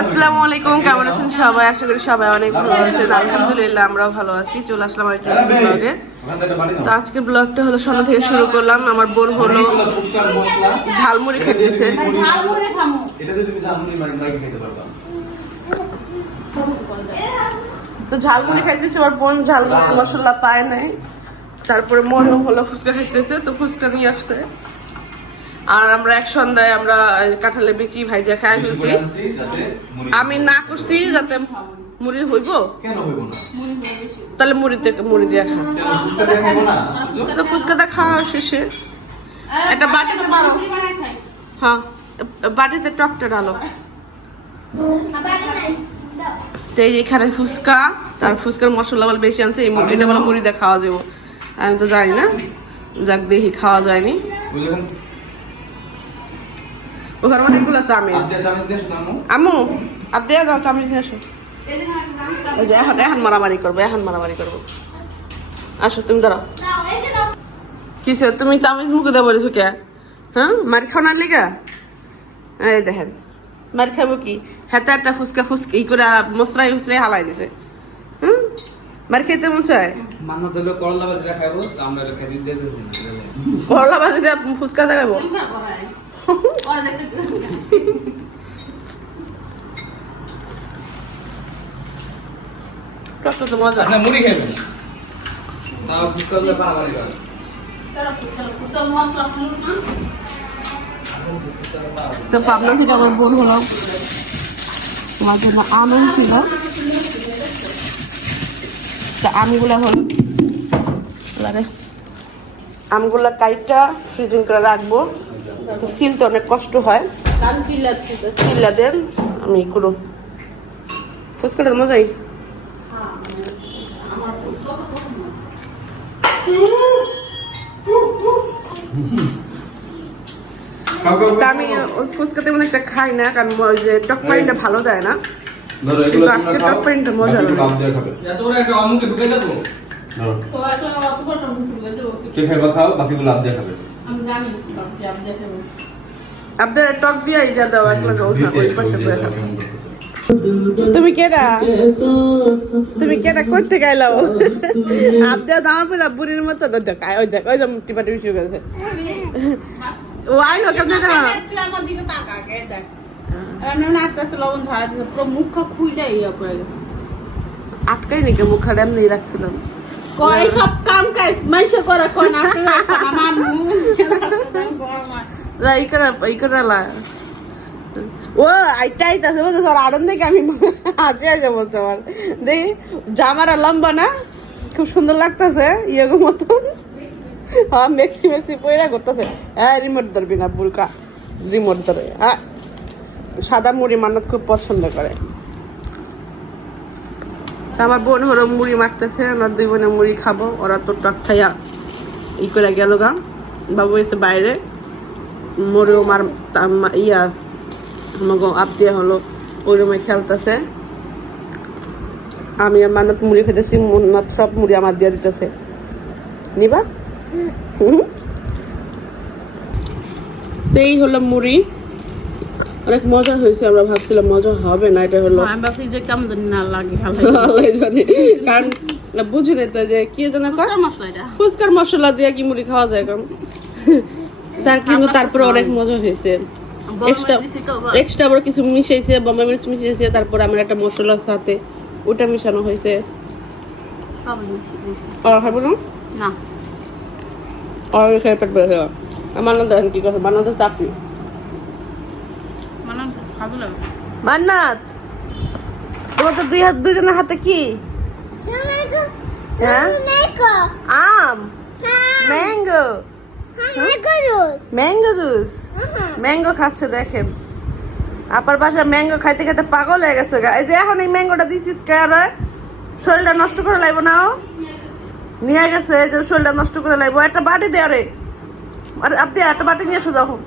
আসসালামু আলাইকুম, কেমন আছেন সবাই? আশা করি সবাই অনেক ভালো আছেন। আলহামদুলিল্লাহ, আমরাও ভালো আছি। চলে আসলাম ব্লগে তো আজকের ব্লগটা হলো সন্ধ্যা থেকে শুরু করলাম। আমার বোন হলো ঝালমুড়ি খেতেছে তো ঝালমুড়ি খাইতেছে, আমার বোন ঝালমুড়ি মশলা পায় নাই। তারপরে মরিয়ম হলো ফুচকা খাইতেছে, তো ফুচকা নিয়ে আসছে। আর আমরা এক সন্ধ্যায় আমরা কাঁঠালে বিচি ভাইজা খাই ফেলছি। আমি না করছি যাতে মুড়ি হইব? তাহলে মুড়িতে মুড়ি দিয়ে খা। ফুচকাটা খাওয়া শেষে। একটা বাটিতে হ্যাঁ বাটিতে টকটা ডালো তো এই এখানে ফুচকা তার ফুচকার মশলা বল বেশি আনছে এটা বলে মুড়ি দিয়ে খাওয়া যাব। আমি তো জানি না। যাক দেখি খাওয়া যায়নি। ওখানে অনেকগুলো চামিচ আমু আর দিয়ে যাও চামিচ নিয়ে আসো। ওই যে এখন এখন মারামারি করব এখন মারামারি করব। আসো তুমি দাঁড়াও কিসে? তুমি চামিচ মুখে দেবো বলেছ কে? হ্যাঁ? মার খাও না লিগা? এই দেখেন মার খাব কি? হাতে একটা ফুচকা ফুচকা ই করে মশলাই উসরাই হালাই দিছে। হুম? মার খাইতে মন চায়? মান্না দিল করলা খাইবো আমরা ভাজি ফুচকা দেখাবো? কত তো মজা আচ্ছা মুড়ি খাইবেন তাও বুঝতে হলে বাড়াবাড়ি করে তো পাবনা থেকে আমার বোন হলো। তোমার জন্য আমন ছিল। তা আমগুলা হল। আমগুলা কাইটা ফ্রিজিং করে রাখব। তো সিলতে অনেক কষ্ট হয়। সিল্লা দেন আমি করো ফুচকাটার মজাই আমি ওই ফুচকা তেমন একটা খাই না কারণ ওই যে টক পানিটা ভালো দেয় না। কিন্তু আজকে টক পানিটা মজা লাগে। বাকিগুলো দিয়ে খাবে। আপনার টক দিয়ে এটা দাও এক লাগে ওঠা ওই পাশে করে খাও। কেমন করতেছে? তুমি কেডা? তুমি কেডা? করতে গাইলাও? আবদা দামা পুরা বুড়ির মতো ওই দেখ ওই দেখ ওই যে টিপা টিপি শুরু করেছে। ও আইলো কেমনে আমার দিকে তাকা কে দেখ। আস্তে আস্তে লবণ ধরা দিছে পুরো মুখ খুইলে ইয়া গেছে আটকাই নাকি মুখাটা এমনি রাখছিলাম। কয় সব কাম কাজ মাইসে করে কোন আপনারা আমার ই করে ই করে ও আইটা আইতাছে বুঝছ স্যার আনন্দ আমি আছে আছে বলছে আমার। দেখি জামারা লম্বা না, খুব সুন্দর লাগতেছে, ইয়েগো মতন। হ্যাঁ মেক্সি মেক্সি পয়রা করতেছে হ্যাঁ রিমোট ধরবি না বুলকা রিমোট ধরে। হ্যাঁ সাদা মুড়ি মান্নাত খুব পছন্দ করে। আমার বোন হলো মুড়ি মাখতেছে আমরা দুই বোনে মুড়ি খাব ওরা তো টক খাইয়া ই করে গেল গা। বাবু এসে বাইরে। মরেও মার ইয়া আমাকে আপ দিয়া হলো ওই রুমে খেলতেছে। আমি আর মানত মুড়ি খেতেছি মান্নাত সব মুড়ি আমার দিয়ে দিতেছে। নিবা? হুম। তো এই হলো মুড়ি। অনেক মজা হয়েছে আমরা ভাবছিলাম মজা হবে না এটা হলো আমি ভাবছি যে কেমন জানি না লাগে আল্লাহ জানে। কারণ বুঝিনি তো যে কি? মশলা ফুচকার মশলা দিয়ে কি মুড়ি খাওয়া যায় কম তার কিন্তু তারপরে অনেক মজা হয়েছে। এক্সট্রা এক্সট্রা আবার কিছু মিশাইছে বোম্বাই মরিচ মিশিয়েছে তারপর আমার একটা মশলার সাথে ওটা মিশানো হয়েছে। সব দিছি দিছি। আর খাব না? না। আর খেয়ে পেট বেড়ে আমার না দেখেন কি কথা বানাতে চাকরি। মান্নাত তোমার তো দুই হাত কি? হ্যাঁ? আম। Mango mango juice. ম্যাঙ্গো খাচ্ছে দেখেন। আপার বাসা ম্যাঙ্গো খাইতে খাইতে পাগল হয়ে গেছে এই যে এখন এই ম্যাঙ্গোটা দিছিস কার শরীরটা নষ্ট করে লাইব না ও? নিয়ে গেছে এই যে শরীরটা নষ্ট করে লাইব। একটা বাটি দে আরে। আরে আপনি একটা বাটি নিয়ে আসো যখন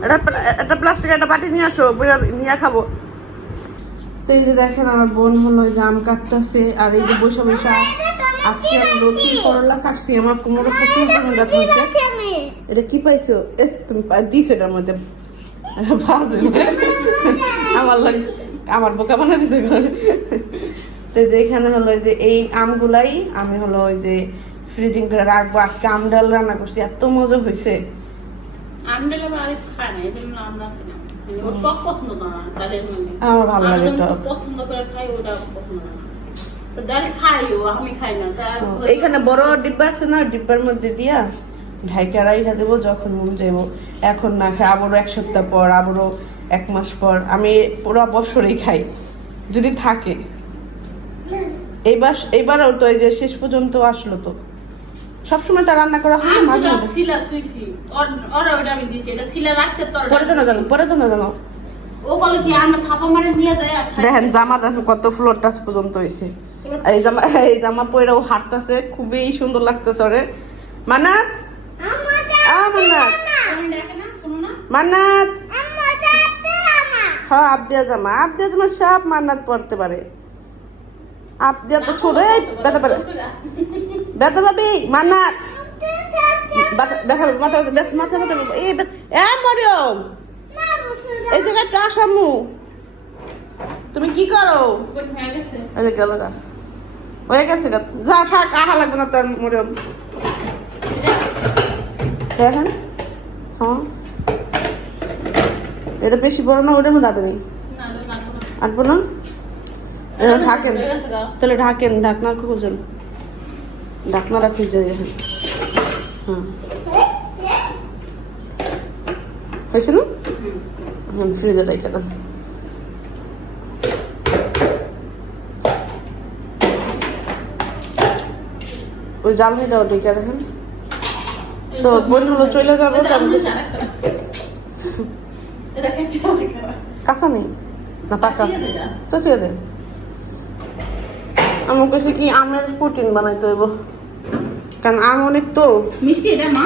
প্লা- একটা প্লাস্টিক একটা বাটি নিয়ে আসো নিয়ে খাব। তো এই যে দেখেন আমার বোন হলো যে আম কাটতেছে, আর এই যে বসে বসে আজকে আমি লতি করলা কাটছি, আমার কোমরে প্রচুর পরিমাণ হয়েছে। এটা কি পাইছো? এ, তুমি দিছো এটার মধ্যে। আমার আমার বোকা বানা দিছে তো যে এখানে হলো যে এই আমগুলাই আমি হলো ওই যে ফ্রিজিং করে রাখব। আজকে আম ডাল রান্না করছি, এত মজা হয়েছে। আমডাল আবার খায় না এই আমরা ওর টক পছন্দ না ডালের মধ্যে। আমার ভালো লাগে টক। তো পছন্দ করে খাই ওটা পছন্দ না। ডাল খাইও আমি খাই না এখানে বড় ডিব্বা আছে না ডিব্বার মধ্যে দিয়া ঢাইকা রাইখা দেবো যখন মন যাইব। এখন না খাই আবারও এক সপ্তাহ পর আবারও এক মাস পর আমি পুরো বছরই খাই যদি থাকে। এইবার এইবারও তো এই যে শেষ পর্যন্ত আসলো তো। সবসময় তো রান্না করা হয় মাঝে মাঝে ওর- ওরা ওটা আমি দিছি এটা শিলা রাখছে তোর পরে জানা জানো পরে জানা জানো ও বলে কি আমরা থাপা মারে নিয়ে যায় দেখেন জামা দেখেন কত ফ্লোর টাচ পর্যন্ত হয়েছে এই জামা এই জামা পরেও হাঁটতেছে খুবই সুন্দর লাগতেছে ওরে মানাত মানাত আমি দেখে না কোনো না মান্নাত হ্যাঁ আবদিয়া জামা আবদিয়া জামা সব মান্নাত পড়তে পারে আবদিয়া তো ছোট ব্যথা পারে ব্যথা পাবি মান্নাত মাথা মাথা এ এই তুমি কি করো? গেল গা। হয়ে গেছে যা থাক, আহা লাগবে না তোর মরিয়ম। দেখেন? হ্যাঁ? এটা বেশি বড় না, ওটার মধ্যে না আটবো না? এটা ঢাকেন। তাহলে ঢাকেন ঢাকনা খুঁজেন। ঢাকনাটা খুঁজে দেখেন। হ্যাঁ হয়েছে না হুম ফ্রিজে রেখে দেন ওই তো বোন হলো চলে যাব? কাঁচা নেই? না পাকা। ঠিক আছে? তো ছেড়ে দে। আমার কাছে কি আমের প্রোটিন বানাইতে হইব? কারণ আম অনেক তো। মিষ্টি এটা মা?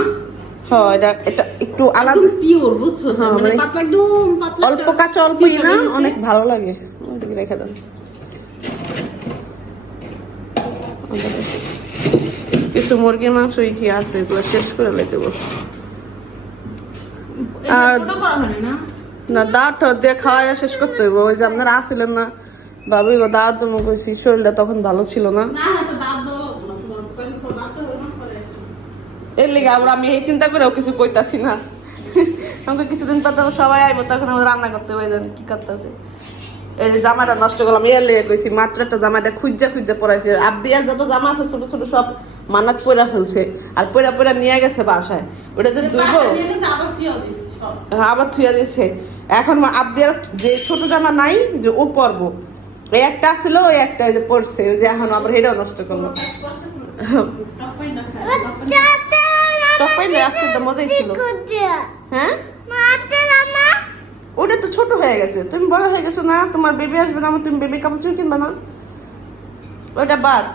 হয় এটা এটা একটু আলাদা। পিওর বুঝছ? হ্যাঁ, মানে মানে পাতলা একদম পাতলা অল্প কাঁচা অল্প না অনেক ভালো লাগে। ওইদিকে রেখে দেন কিছু মুরগির মাংস ইটি আছে এগুলো টেস্ট করে লেগে দেবো আর- না? দাঁত দিয়ে খাওয়া শেষ করতে হইব। ওই যে আপনারা আসছিলেন না ভাবি গো দাঁত শরীরটা তখন ভালো ছিল না তোমার কাল তো দাঁত হবে না পরে এর লিগে আবার আমি এই চিন্তা করেও কিছু কইতাছি না। আমাকে কিছুদিন পর তখন সবাই আইবো তখন আমাদের রান্না করতে হবে দেন কি করতেছে? এই জামাটা নষ্ট করলাম এর লেগে কইছি মাত্র একটা জামাটা খুঁজা খুঁজা পরাইছে। আবদিয়া যত জামা আছে ছোট ছোট সব মানাত পরা ফেলছে। আর পরা পরা নিয়ে গেছে বাসায়। ওটা যে ধুইব? আবার ফিরেও দিছে সব। আবার থুয়া দিছে এখন আবদিয়ার যে ছোট জামা নাই যে ও পরবো। এই একটা ছিল ওই একটা যে পরছে ওই যে এখন আবার হেটাও নষ্ট করল। টপাই না আজকে তো মজাই ছিল। হ্যাঁ? ওটা তো ছোট হয়ে গেছে। তুমি বড় হয়ে গেছো না তোমার বেবি আসবে না আমার তুমি বেবি কাপড় চোপড় কিনবে না। ওটা বাদ।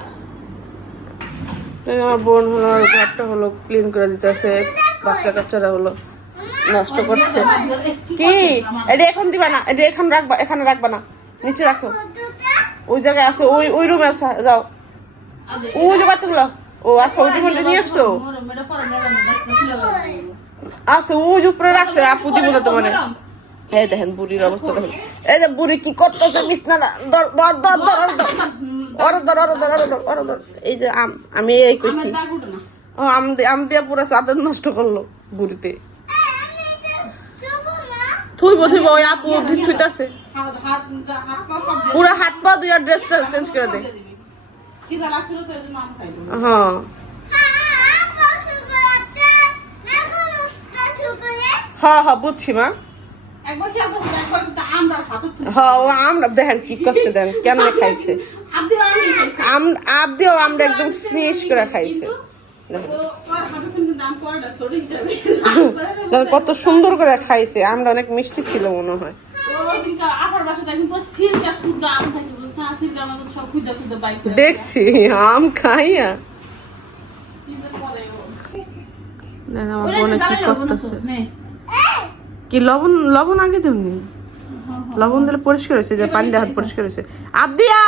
আমার বোন হলো ঘরটা হলো ক্লিন করে দিতেছে বাচ্চা কাচ্চারা হলো নষ্ট করছে। কি? এটা এখন দিবা না এটা এখন রাখবা এখানে রাখবা না নিচে রাখো। ওই জায়গায় আছে ওই ওই রুমে আছে যাও। ওই জায়গা তুলো ও আচ্ছা নিয়ে আসছো। আচ্ছা উপরে রাখছে, আপু দিব না তোমার এই দেখেন, বুড়ির অবস্থা দেখেন। এই যে বুড়ি কি বিছনা অর দর অর দর দর অর দর এই যে আম, আমি এই না। ও, আম আম দিয়ে পুরো চাদর নষ্ট করল বুড়িতে। থুইব থুইব, ওই আপু থুইতাছে পুরো হাত পা দুই ড্রেসটা চেঞ্জ করে দে। হ্যাঁ। হ্যাঁ হ্যাঁ বুঝছি মা। হ্যাঁ ও আমরা দেখেন কি করছে দেন কেমনে খাইছে। আমরা একদম করে খাইছে কত সুন্দর করে খাইছে আমরা অনেক মিষ্টি ছিল মনে হয়। দেখছি আম খাইয়া আমার বোনে কি করতেছে? কি লবণ লবণ আগে দেবনি লবণ দিলে পরিষ্কার হয়েছে যে পানিটা হাত পরিষ্কার হয়েছে। আদিয়া!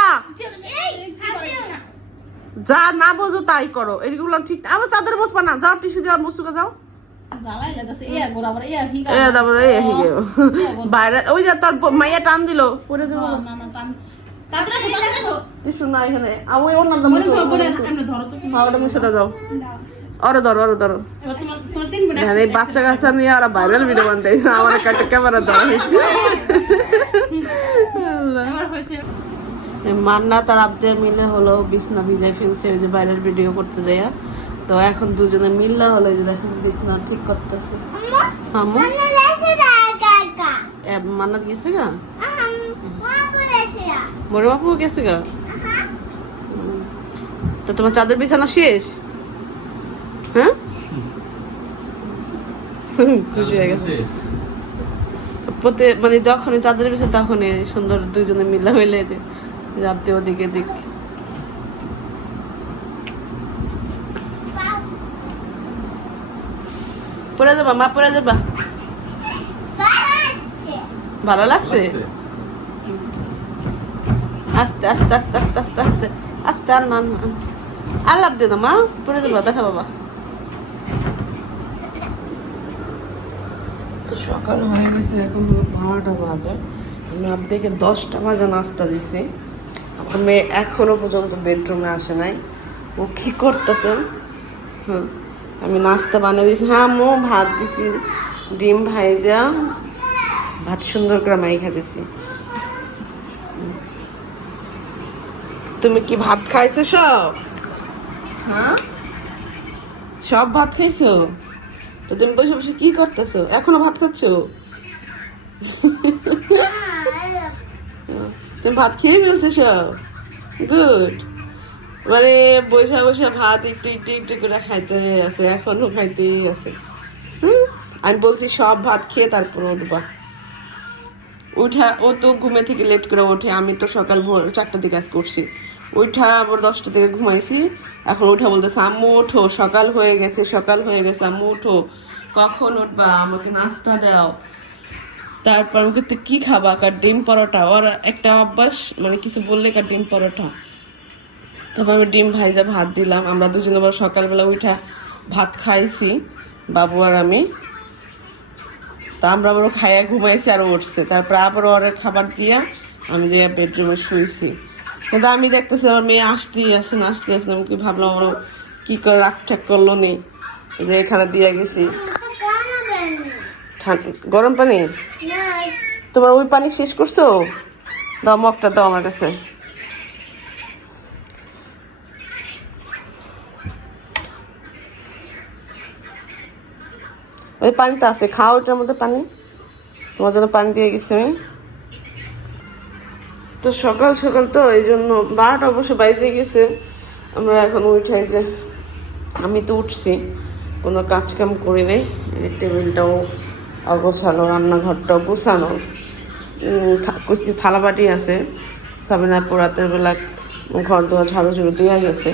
যা না বোঝো তাই করো। এগুলো ঠিক আবার চাদর বসবা না। যাও টিস্যু যাও। এ হিগে বাইরে ওই যে তোর মাইয়া টান দিল। পরে দেবো। না। কিছু না এখানে। আমি ওই অন্য দাম মনে করো, বোনে, ধরো অরে ধরো ধরো। হ্যাঁ এই বাচ্চা কাচ্চা নিয়ে আর ভাইরাল ভিডিও বানাইছে আমার কাটে ক্যামেরা হয়েছে। মান্না তার আব্দের মিলে হলো বিছনা ভিজাই ফেলছে ওই যে বাইরের ভিডিও করতে যাইয়া। তো এখন দুজনে মিললে হলো যে দেখেন বিছনা ঠিক করতেছে। মান্নাত গেছে গা? বড় বাপু গেছে গা? তো তোমার চাদর বিছানা শেষ? হ্যাঁ? খুশি হয়ে গেছে। প্রতি মানে যখনই চাঁদের বিষয় তখনই সুন্দর দুজনে মিলা হইলে যে রাতে ওদিকে দিক পরে যাবা? মা পরে যাবা? ভালো লাগছে। আস্তে আস্তে আস্তে আস্তে আস্তে আস্তে আস্তে আর না আর লাভ দে না, মা। পরে যাবা দেখা বাবা তো সকাল হয়ে গেছে, এখন বারোটা বাজে। আমি আপনাকে দশটা বাজে নাস্তা দিছি। আমার মেয়ে এখনও পর্যন্ত বেডরুমে আসে নাই। ও কি করতেছে? হ্যাঁ আমি নাস্তা বানিয়ে দিয়েছি হ্যাঁ মো ভাত দিছি। ডিম ভাইজা। ভাত সুন্দর করে মাইখা দিছি। তুমি কি ভাত খাইছো সব? হ্যাঁ? সব ভাত খাইছো? তো তুমি বসে বসে কি করতেছো? এখনও ভাত খাচ্ছ? তুমি ভাত খেয়ে ফেলছো সব? গুড। মানে বসে বসে ভাত একটু একটু একটু করে খাইতে আছে এখনও খাইতেই আছে। হুম, আমি বলছি সব ভাত খেয়ে তারপর উঠবা। উঠা ও তো ঘুমে থেকে লেট করে ওঠে আমি তো সকাল ভোর চারটার দিকে কাজ করছি উঠা, আবার দশটা থেকে ঘুমাইছি। এখন উঠা বলতেছে, আম্মু ওঠো সকাল হয়ে গেছে, সকাল হয়ে গেছে, আম্মু ওঠো কখন উঠবা? আমাকে নাস্তা দাও। তারপর আমাকে তুই কী খাবা? কার ডিম পরোটা? ওর একটা অভ্যাস মানে কিছু বললে কার ডিম পরোটা। তারপর আমি ডিম ভাইজা ভাত দিলাম। আমরা দুজনে আবার সকালবেলা উঠা ভাত খাইছি, বাবু আর আমি। তা আমরা আবার খাইয়া ঘুমাইছি আর উঠছে। তারপর আবার ওর খাবার দিয়া আমি যে বেডরুমে শুয়েছি কিন্তু আমি দেখতেছি আমার মেয়ে আসতেই আছে না আসতে আসে আমি কি ভাবলাম আমার কি করে রাগ ঠাক করল নি? যে এখানে দিয়ে গেছি। গরম পানি? তোমার ওই পানি শেষ করছ? দাও, মগটা দাও আমার কাছে। ওই পানিটা আছে, খাও ওটার মধ্যে পানি। তোমার জন্য পানি দিয়ে গেছি আমি। তো সকাল সকাল তো এই জন্য বাট অবশ্য বাইজে গেছে। আমরা এখন উঠাই যে আমি তো উঠছি, কোনো কাজ কাম করি নাই। এই টেবিলটাও অগোছালো, রান্নাঘরটাও গোছানো। কুস্তি থালাবাটি আছে। সাবিনা পোড়াতের বেলা ঘর দোয়া ঝাড়ু ঝুড়ু দেওয়া গেছে।